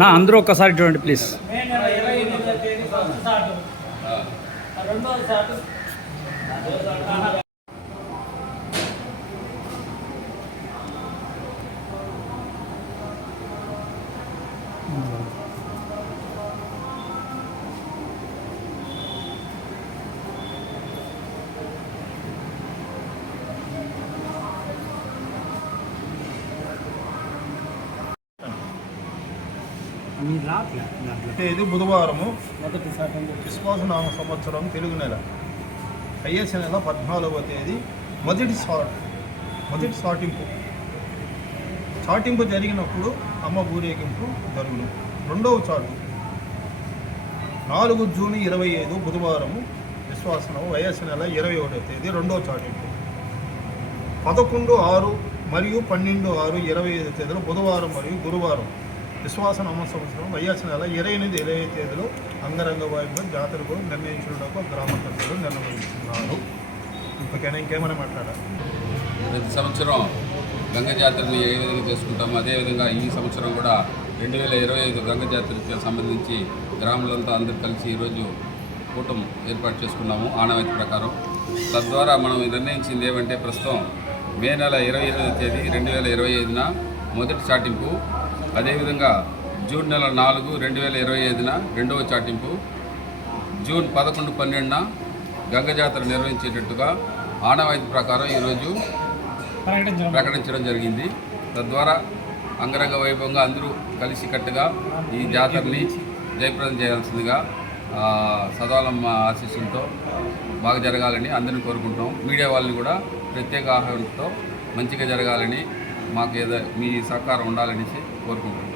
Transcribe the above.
నా అందరూ ఒక్కసారి చూడండి ప్లీజ్. ఇది బుధవారము విశ్వాసనామ సంవత్సరం తెలుగు నెల అయ్యేస నెల 14వ తేదీ మొదటి చాటింపు జరిగినప్పుడు అమ్మ ఊరేగింపు జరుగును. రెండవ చాటు 4 జూన్ 25 బుధవారము విశ్వాసనామ అయ్యేస నెల 21వ తేదీ రెండవ చాటింపు. 11/6 మరియు 12/6/25 తేదీలో బుధవారం మరియు గురువారం విశ్వాసనామ సంవత్సరం వైఎస్ నెల 28-25 తేదీలో అంగరంగ వైభవం జాతరకు నిర్ణయించడానికి గ్రామ పెద్దలు నిర్ణయించున్నారు. ఇప్పటికైనా ఇంకేమైనా మాట్లాడాలి? ప్రతి సంవత్సరం గంగ జాతరని ఏ విధంగా చేసుకుంటాము, అదేవిధంగా ఈ సంవత్సరం కూడా 2025 గంగ జాతరకి సంబంధించి గ్రామాలంతా అందరూ కలిసి ఈరోజు కూటమి ఏర్పాటు చేసుకున్నాము ఆనవాయితీ ప్రకారం. తద్వారా మనం నిర్ణయించింది ఏమంటే ప్రస్తుతం మే నెల 28వ తేదీ 2025న మొదటి చాటింపు, అదేవిధంగా జూన్ నెల 4 2025న రెండవ చాటింపు, జూన్ 11-12న గంగ జాతర నిర్వహించేటట్టుగా ఆనవాయితీ ప్రకారం ఈరోజు ప్రకటించడం జరిగింది. తద్వారా అంగరంగ వైభవంగా అందరూ కలిసికట్టుగా ఈ జాతరని జయప్రదం చేయాల్సిందిగా సదాలమ్మ ఆశీస్సులతో బాగా జరగాలని అందరినీ కోరుకుంటున్నాం. మీడియా వాళ్ళని కూడా ప్రత్యేక ఆహ్వానంతో మంచిగా జరగాలని, మాకు మీ సహకారం ఉండాలనేసి కోరుకుంటున్నాం.